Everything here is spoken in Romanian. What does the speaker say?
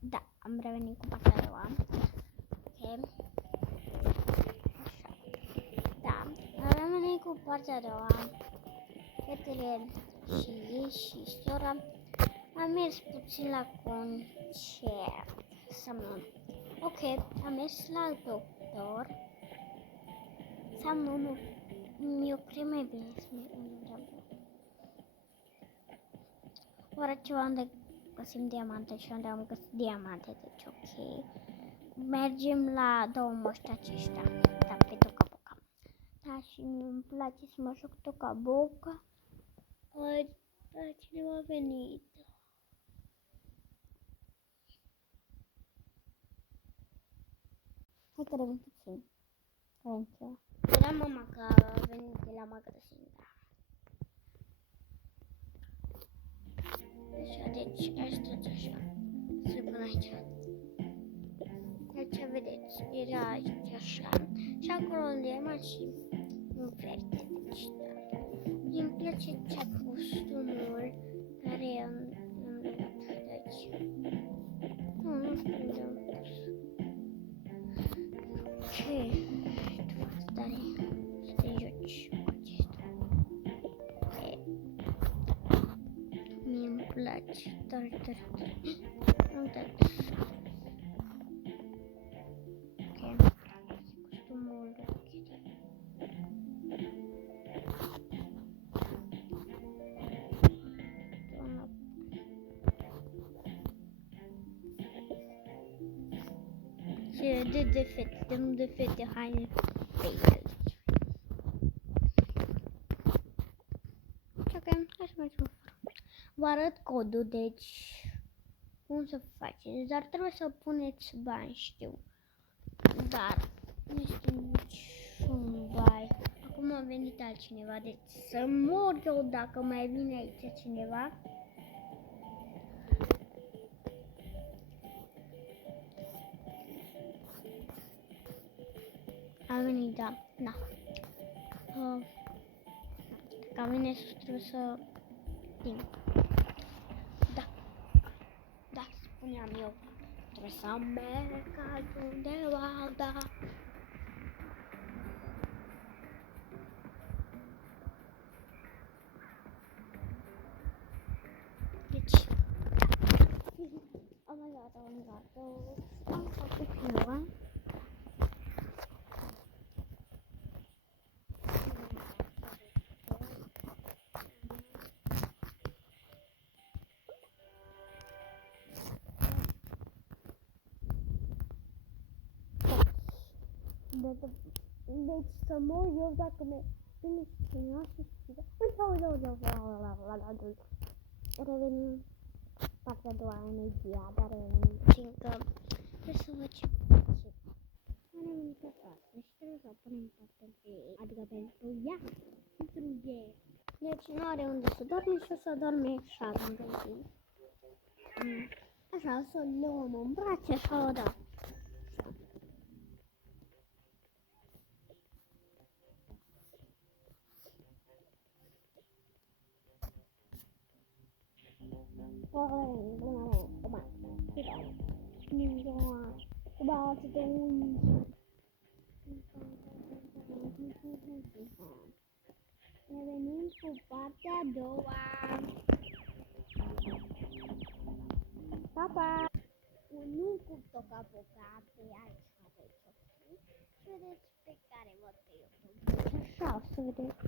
Da, am revenit cu partea a doua. Ok. Așa. Da, am revenit cu partea a doua. Fetele și sora am mers puțin la concert. Ok, am mers la doctor. Să am mi-o cred mai bine să mi ora ceva unde găsim diamante și unde am găsit diamante, deci ok. Mergem la două moști aceștia, da, pe toca-boca. Da, și îmi place să mă joc toca-boca. Da, cineva a venit. Hai că revin puțin. Era mama că a venit de la magazin, da. Așa, deci asta așa. Să pun aici. Deci, vedeți, era aici așa. Și acolo unde am și în verde, deci, da. Îmi place cea costumul care am luat de aici. Nu știu unde am pus. Ok. Asta e. Să te joci cu acesta. Mie-mi place tare. Am dat. Ok. Costumul de fete, dăm de fete haine pe el. Ok, hai să mergem. Vă arăt codul, deci cum să faceți, dar trebuie să puneți bani, știu. Dar nu este niciun bai. Acum a venit altcineva, deci să mor eu dacă mai vine aici cineva. A venit, da. Ca mine trebuie să timp. Da, spuneam eu. Trebuie să merg altundeva, da. Deci, oh my god, am făcut ceva. Deci să mor eu dacă vine cineva și striga. Revenim partea a doua energia, dar revenim fiindcă trebuie să văd ce face. Am revenit acasă și trebuie să o punem pentru ei, adică pentru ea, pentru ei. Deci nu are unde să dorme și o să dorme așa lângă ei. Așa, o să le luăm în brațe, așa o da. Revenim cu partea a doua. Pa! Nu cu toca-boca pe altceva, deci ok? Și vedeți pe care văd pe YouTube. Așa, o să vedeți.